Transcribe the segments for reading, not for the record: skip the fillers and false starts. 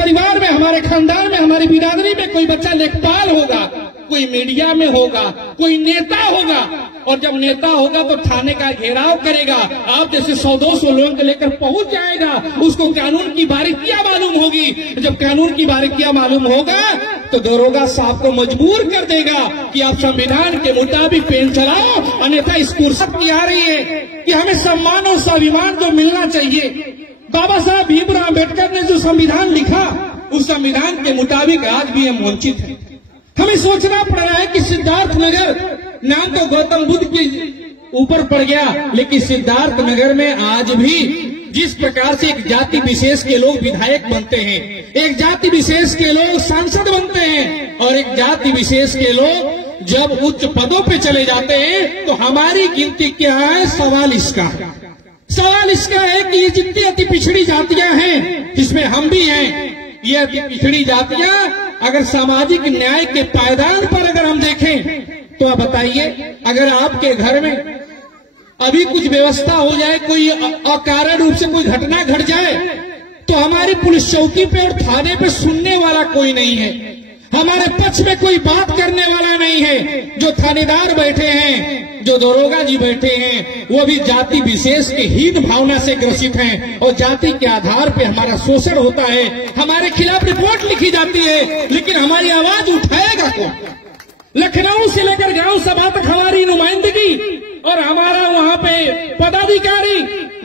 परिवार में, हमारे खानदान में, हमारी बिरादरी में कोई बच्चा लेखपाल होगा, कोई मीडिया में होगा, कोई नेता होगा, और जब नेता होगा तो थाने का घेराव करेगा, आप जैसे 100-200 लोगों को लेकर पहुंच जाएगा, उसको कानून की बारीकियां मालूम होगी। जब कानून की बारीकियां मालूम होगा तो दरोगा साहब को मजबूर कर देगा कि आप संविधान के मुताबिक पेन चलाओ, अन्यथा इस फुर्सत की आ रही है कि हमें सम्मान और स्वाभिमान तो मिलना चाहिए। बाबा साहब भीमराव अम्बेडकर ने जो संविधान लिखा, उस संविधान के मुताबिक आज भी हम वंचित हैं। हमें सोचना पड़ रहा है कि सिद्धार्थ नगर नाम तो गौतम बुद्ध के ऊपर पड़ गया, लेकिन सिद्धार्थ नगर में आज भी जिस प्रकार से एक जाति विशेष के लोग विधायक बनते हैं, एक जाति विशेष के लोग सांसद बनते हैं, और एक जाति विशेष के लोग जब उच्च पदों पे चले जाते हैं, तो हमारी गिनती क्या है? सवाल इसका है कि ये जितनी अति पिछड़ी जातियां हैं, जिसमें हम भी हैं, ये अति पिछड़ी जातियां अगर सामाजिक न्याय के पायदान पर अगर हम देखें तो आप बताइए, अगर आपके घर में अभी कुछ व्यवस्था हो जाए, कोई अकारण रूप से कोई घटना घट जाए, तो हमारी पुलिस चौकी पे और थाने पे सुनने वाला कोई नहीं है, हमारे पक्ष में कोई बात करने वाला नहीं है। जो थानेदार बैठे हैं, जो दरोगा जी बैठे हैं, वो भी जाति विशेष के हीन भावना से ग्रसित हैं, और जाति के आधार पे हमारा शोषण होता है, हमारे खिलाफ रिपोर्ट लिखी जाती है, लेकिन हमारी आवाज उठाएगा कौन? लखनऊ से लेकर गांव सभा तक हमारी नुमाइंदगी और हमारा वहां पे पदाधिकारी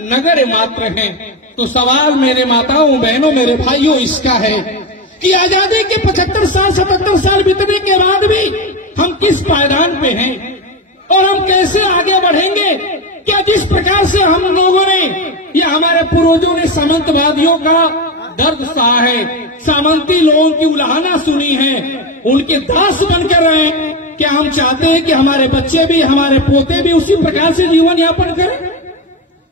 नगर मात्र हैं। तो सवाल मेरे माताओं, बहनों, मेरे भाइयों इसका है कि आजादी के 75 साल 77 साल बीतने के बाद भी हम किस पायदान पे हैं और हम कैसे आगे बढ़ेंगे? क्या जिस प्रकार से हम लोगों ने या हमारे पूर्वजों ने सामंतवादियों का दर्द सहा है, सामंती लोगों की उलाहना सुनी है, उनके दास बनकर रहे, क्या हम चाहते हैं कि हमारे बच्चे भी, हमारे पोते भी उसी प्रकार से जीवन यापन करें,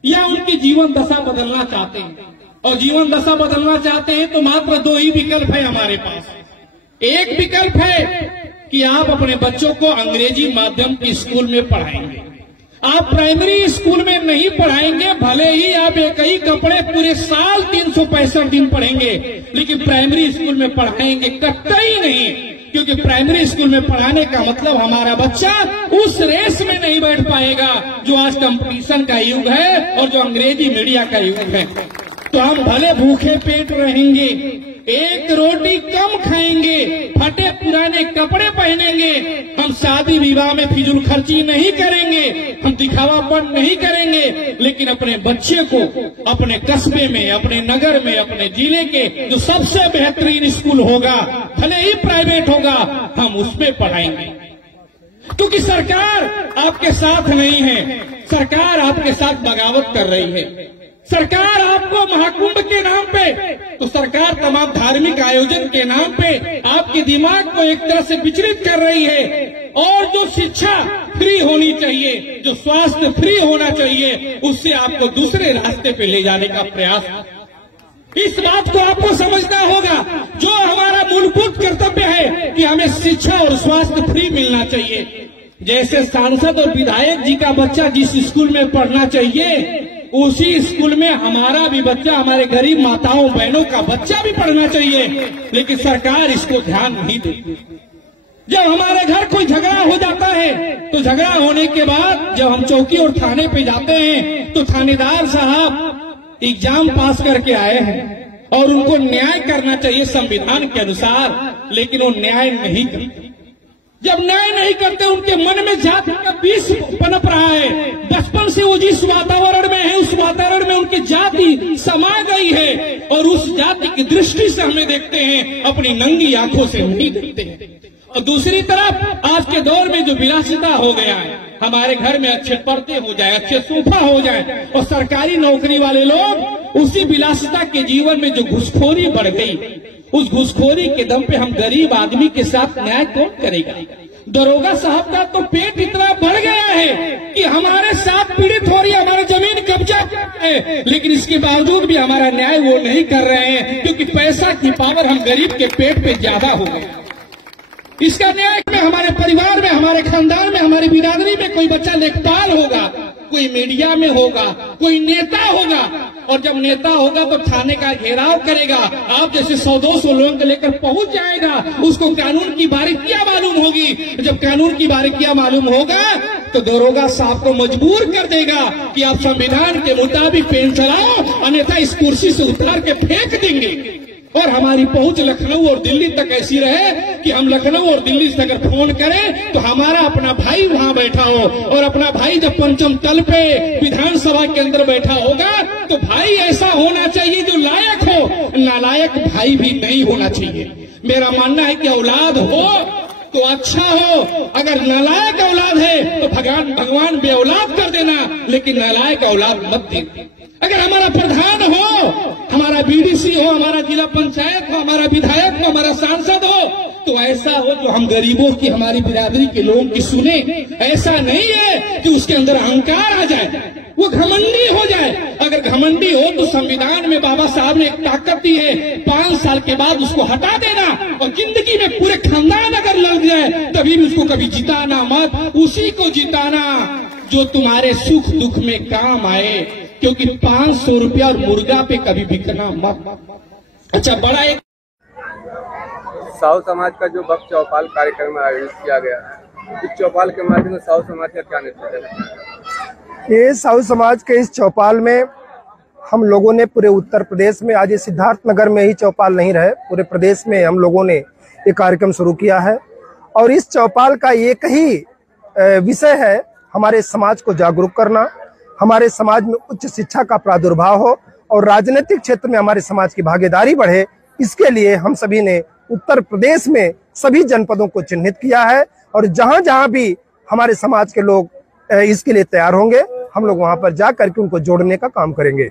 या उनकी जीवन दशा बदलना चाहते हैं? और जीवन दशा बदलना चाहते हैं तो मात्र दो ही विकल्प है हमारे पास। एक विकल्प है कि आप अपने बच्चों को अंग्रेजी माध्यम के स्कूल में पढ़ाएंगे, आप प्राइमरी स्कूल में नहीं पढ़ाएंगे, भले ही आप एक ही कपड़े पूरे साल 365 दिन पढ़ेंगे, लेकिन प्राइमरी स्कूल में पढ़ाएंगे कतई नहीं, क्योंकि प्राइमरी स्कूल में पढ़ाने का मतलब हमारा बच्चा उस रेस में नहीं बैठ पाएगा जो आज कंपटीशन का युग है और जो अंग्रेजी मीडिया का युग है। तो हम भले भूखे पेट रहेंगे, एक रोटी कम खाएंगे, फटे पुराने कपड़े पहनेंगे, हम शादी विवाह में फिजूल खर्ची नहीं करेंगे, हम दिखावापन नहीं करेंगे, लेकिन अपने बच्चे को अपने कस्बे में, अपने नगर में, अपने जिले के जो सबसे बेहतरीन स्कूल होगा, भले ही प्राइवेट होगा, हम उसमें पढ़ाएंगे। क्योंकि सरकार आपके साथ नहीं है, सरकार आपके साथ बगावत कर रही है। सरकार आपको महाकुंभ के नाम पे, तो सरकार तमाम धार्मिक आयोजन के नाम पे आपके दिमाग को एक तरह से विचलित कर रही है, और जो शिक्षा फ्री होनी चाहिए, जो स्वास्थ्य फ्री होना चाहिए, उससे आपको दूसरे रास्ते पे ले जाने का प्रयास। इस बात को आपको समझना होगा। जो हमारा मूलभूत कर्तव्य है कि हमें शिक्षा और स्वास्थ्य फ्री मिलना चाहिए। जैसे सांसद और विधायक जी का बच्चा जिस स्कूल में पढ़ना चाहिए, उसी स्कूल में हमारा भी बच्चा, हमारे गरीब माताओं बहनों का बच्चा भी पढ़ना चाहिए, लेकिन सरकार इसको ध्यान नहीं देती। जब हमारे घर कोई झगड़ा हो जाता है, तो झगड़ा होने के बाद जब हम चौकी और थाने पे जाते हैं, तो थानेदार साहब एग्जाम पास करके आए हैं और उनको न्याय करना चाहिए संविधान के अनुसार, लेकिन वो न्याय नहीं करते। जब न्याय नहीं करते, उनके मन में जाति का विष पनप रहा है। बचपन से वो जिस वातावरण में है, उस वातावरण में उनकी जाति समा गई है, और उस जाति की दृष्टि से हमें देखते हैं, अपनी नंगी आंखों से नहीं देखते हैं। और दूसरी तरफ आज के दौर में जो विलासिता हो गया है, हमारे घर में अच्छे पर्दे हो जाए, अच्छे सोफा हो जाए, और सरकारी नौकरी वाले लोग उसी विलासिता के जीवन में जो घुसखोरी बढ़ गई, उस घुसखोरी के दम पे हम गरीब आदमी के साथ न्याय कौन करेगा? दरोगा साहब का तो पेट इतना बढ़ गया है कि हमारे साथ पीड़ित हो रही है, हमारा जमीन कब्जा है, लेकिन इसके बावजूद भी हमारा न्याय वो नहीं कर रहे हैं, क्योंकि पैसा की पावर हम गरीब के पेट पे ज्यादा हो गई। इसका न्याय में हमारे परिवार में, हमारे खानदान में, हमारी बिरादरी में कोई बच्चा लेखपाल होगा, कोई मीडिया में होगा, कोई नेता होगा, और जब नेता होगा तो थाने का घेराव करेगा, आप जैसे 100-200 लोगों को लेकर पहुंच जाएगा। उसको कानून की बारीकियां मालूम होगी। जब कानून की बारीकियां मालूम होगा तो दरोगा साहब को मजबूर कर देगा कि आप संविधान के मुताबिक पेन चलाओ, अन्यथा इस कुर्सी से उतार के फेंक देंगे। और हमारी पहुंच लखनऊ और दिल्ली तक ऐसी रहे कि हम लखनऊ और दिल्ली से अगर फोन करें तो हमारा अपना भाई वहां बैठा हो, और अपना भाई जब पंचम तल पे विधानसभा के अंदर बैठा होगा तो भाई ऐसा होना चाहिए जो लायक हो, नालायक भाई भी नहीं होना चाहिए। मेरा मानना है कि औलाद हो तो अच्छा हो, अगर नालायक औलाद है तो भगवान बे औलाद कर देना, लेकिन नालायक औलाद मत दे। अगर हमारा प्रधान हो, हमारा बीडीसी हो, हमारा जिला पंचायत हो, हमारा विधायक हो, हमारा सांसद हो, तो ऐसा हो जो हम गरीबों की, हमारी बिरादरी के लोगों की सुने। ऐसा नहीं है कि उसके अंदर अहंकार आ जाए, वो घमंडी हो जाए। अगर घमंडी हो तो संविधान में बाबा साहब ने एक ताकत दी है, 5 साल के बाद उसको हटा देना, और जिंदगी में पूरे खानदान अगर लग जाए तभी भी उसको कभी जिताना मत। उसी को जिताना जो तुम्हारे सुख दुख में काम आए, क्योंकि 500 रुपया और मुर्गा पे कभी बिकना मत। अच्छा, बड़ा एक साहू समाज का जो भक्त चौपाल कार्यक्रम आयोजित किया गया, इस चौपाल के माध्यम से साहू समाज का क्या नेतृत्व है? ये साहू समाज के इस चौपाल में हम लोगों ने पूरे उत्तर प्रदेश में, आज ये सिद्धार्थनगर में ही चौपाल नहीं रहे, पूरे प्रदेश में हम लोगों ने ये कार्यक्रम शुरू किया है। और इस चौपाल का एक ही विषय है, हमारे समाज को जागरूक करना, हमारे समाज में उच्च शिक्षा का प्रादुर्भाव हो और राजनीतिक क्षेत्र में हमारे समाज की भागीदारी बढ़े। इसके लिए हम सभी ने उत्तर प्रदेश में सभी जनपदों को चिन्हित किया है, और जहां जहां भी हमारे समाज के लोग इसके लिए तैयार होंगे, हम लोग वहां पर जा करके उनको जोड़ने का काम करेंगे।